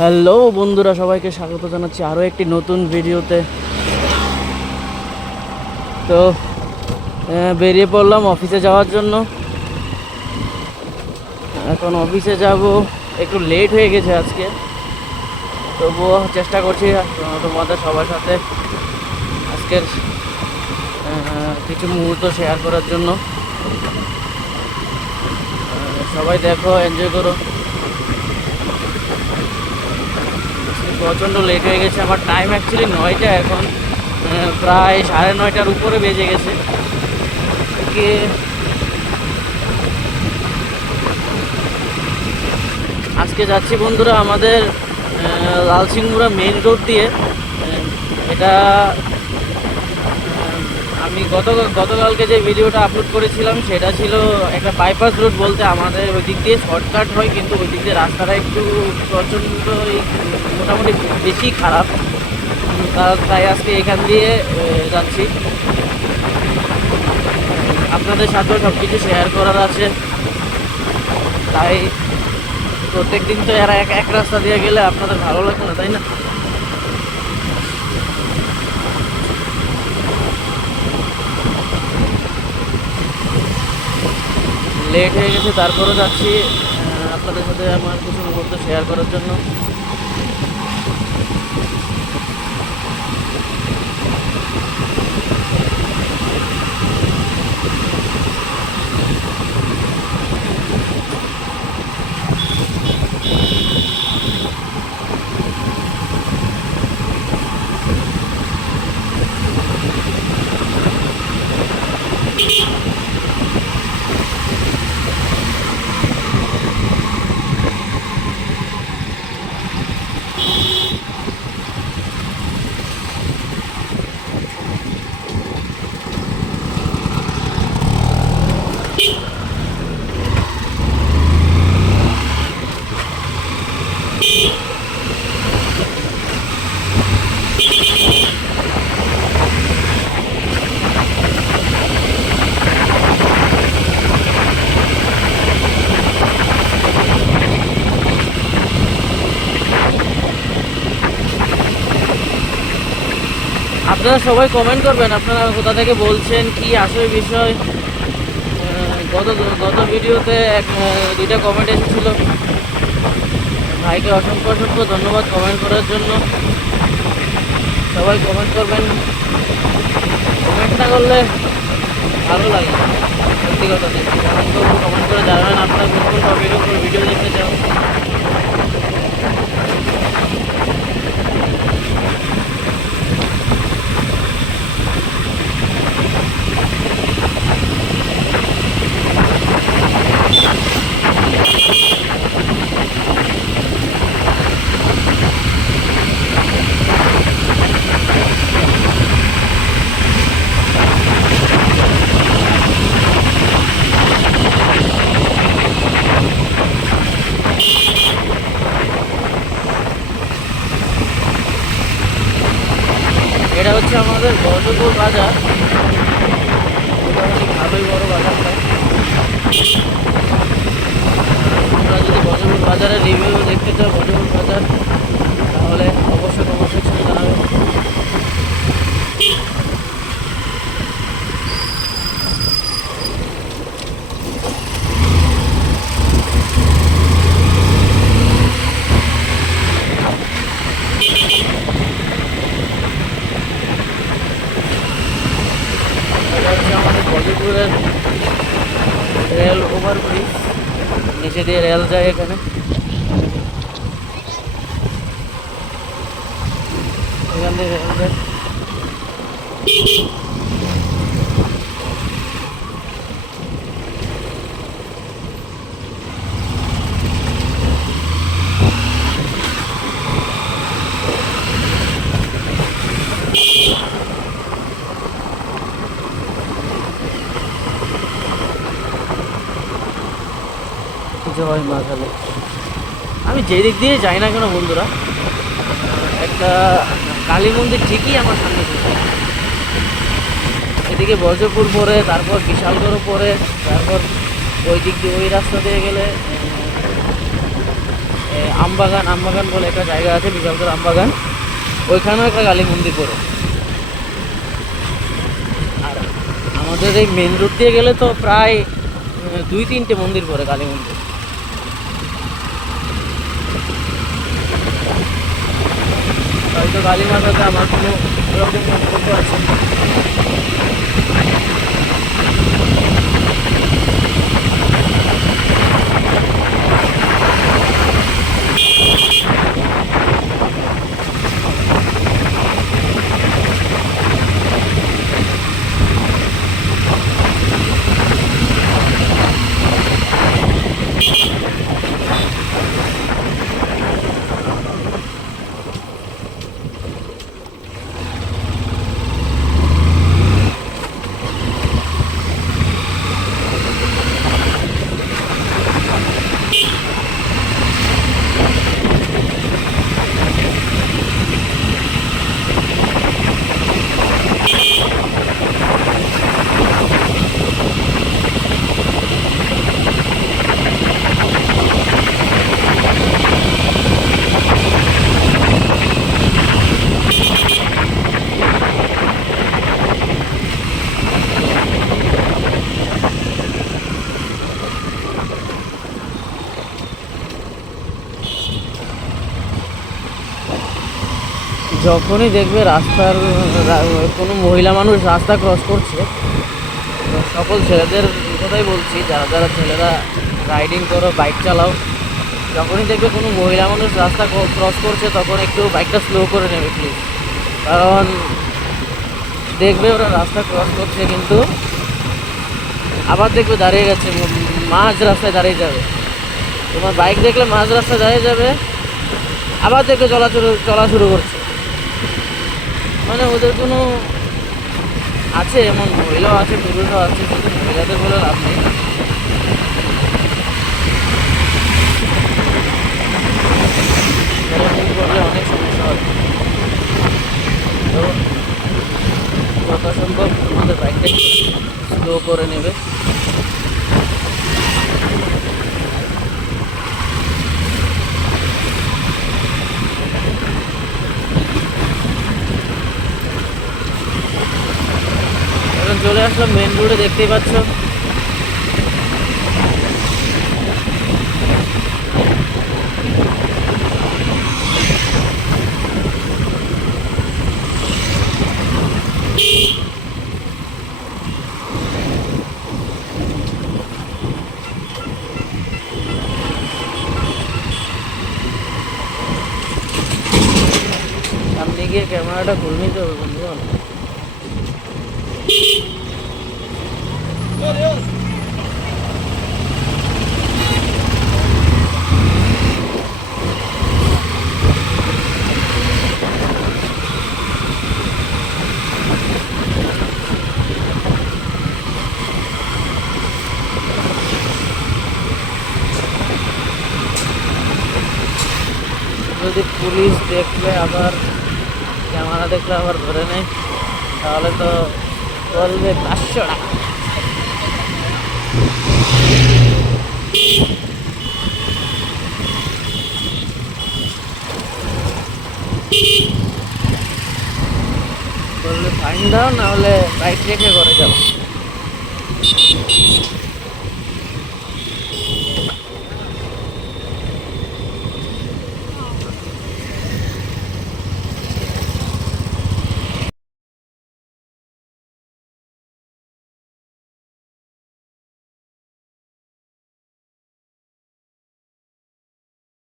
Hello বন্ধুরা, সবাইকে স্বাগত জানাচ্ছি আরও একটি নতুন ভিডিওতে। তো বেরিয়ে পড়লাম অফিসে যাওয়ার জন্য। এখন অফিসে যাব, একটু লেট হয়ে গেছে আজকে, তবুও চেষ্টা করছি তোমাদের সবার সাথে আজকের কিছু মুহূর্ত শেয়ার করার জন্য। সবাই দেখো, এনজয় করো। প্রচণ্ড লেট হয়ে গেছে, আমার টাইম অ্যাকচুয়ালি 9টা, এখন প্রায় 9:30টার উপরে বেজে গেছে। আজকে যাচ্ছি বন্ধুরা আমাদের লালসিংহপুরা মেইন রোড দিয়ে। এটা আমি গতকালকে যে ভিডিওটা আপলোড করেছিলাম সেটা ছিল একটা বাইপাস রোড, বলতে আমাদের ওই দিক দিয়ে শর্টকাট হয়, কিন্তু ওই দিক দিয়ে রাস্তাটা একটু প্রচণ্ড মোটামুটি বেশি খারাপ। তাই আজকে এখান দিয়ে যাচ্ছি। আপনাদের সাথেও সব কিছু শেয়ার করার আছে, তাই প্রত্যেক দিন তো এরা এক রাস্তা দিয়ে গেলে আপনাদের ভালো লাগবে না, তাই না? লেট হয়ে গেছে, তারপরও যাচ্ছি আপনাদের সাথে আমার কিছু মুহূর্ত শেয়ার করার জন্য। আপনারা সবাই কমেন্ট করবেন, আপনারা কোথা থেকে বলছেন, কি আসলে বিষয়। গত গত ভিডিওতে দুইটা কমেন্ট এসেছিল, ভাইকে অসংখ্য অসংখ্য ধন্যবাদ কমেন্ট করার জন্য। সবাই কমেন্ট করবেন, কমেন্ট না করলে ভালো লাগে না, সত্যি কথা। কমেন্ট করে জানাবেন আপনারা কোন কোন টপিকের উপর ভিডিও দেখতে চান। এটা হচ্ছে আমাদের বর্ধপুর বাজার, মোটামুটি ভালোই বড় বাজারটা। তোমরা যদি বর্ধপুর বাজারের রিভিউ দেখতে চাও, বর্ধপুর বাজার, তাহলে অবশ্যই কমেন্ট সেকশনে জানাবে। এটা হচ্ছে আমাদের বর্ধপুরের রেল ওভারব্রিজ, নিচে দিয়ে রেল যায় এখানে। এখান দিয়ে রেল যায়। জয় মা কালী। আমি যে দিক দিয়ে যাই না কেন বন্ধুরা, একটা কালী মন্দির ঠিকই আমার সামনে থাকে। এদিকে বর্জপুর পরে, তারপর বিশালগড় পরে, তারপর ওই দিক দিয়ে ওই রাস্তা দিয়ে গেলে আমবাগান বলে একটা জায়গা আছে, বিশালগড় আমবাগান, ওইখানেও একটা কালী মন্দির পড়ে। আর আমাদের এই মেন রোড দিয়ে গেলে তো প্রায় 2-3টে মন্দির পড়ে, কালী মন্দির। হয়তো কালী মাতাতে আমার কোনো এরকম সম্পর্ক আছে। যখনই দেখবে রাস্তার কোনো মহিলা মানুষ রাস্তা ক্রস করছে, তো সকল ছেলেদের কথাই বলছি, যারা যারা ছেলেরা রাইডিং করো, বাইক চালাও, যখনই দেখবে কোনো মহিলা মানুষ রাস্তা ক্রস করছে তখন একটু বাইকটা স্লো করে নেবে প্লিজ। কারণ দেখবে ওরা রাস্তা ক্রস করছে কিন্তু আবার দেখবে দাঁড়িয়ে গেছে, মাঝ রাস্তায় দাঁড়িয়ে যাবে। তোমার বাইক দেখলে মাঝ রাস্তায় দাঁড়িয়ে যাবে, আবার দেখবে চলা শুরু করছে। মানে ওদের কোনো আছে, এমন মহিলাও আছে, পুরুষও আছে, শুধু মহিলাদের বলে লাভ নেই। এরকম করলে অনেক সমস্যা হবে। তো যথাসম্ভব তোমাদের বাইকটা স্লো করে নেবে। এখন চলে আসলাম মেন রোডে, দেখতেই পাচ্ছ। সামনে গিয়ে ক্যামেরাটা খুলে নিতে হবে বন্ধুগণ। যদি পুলিশ দেখলে আবার, ক্যামেরা দেখলে আবার ধরে নেয়, তাহলে তো বলবে 500 টাকা। বললে ফাইন দাও, না হলে বাইক রেখে করে যাও।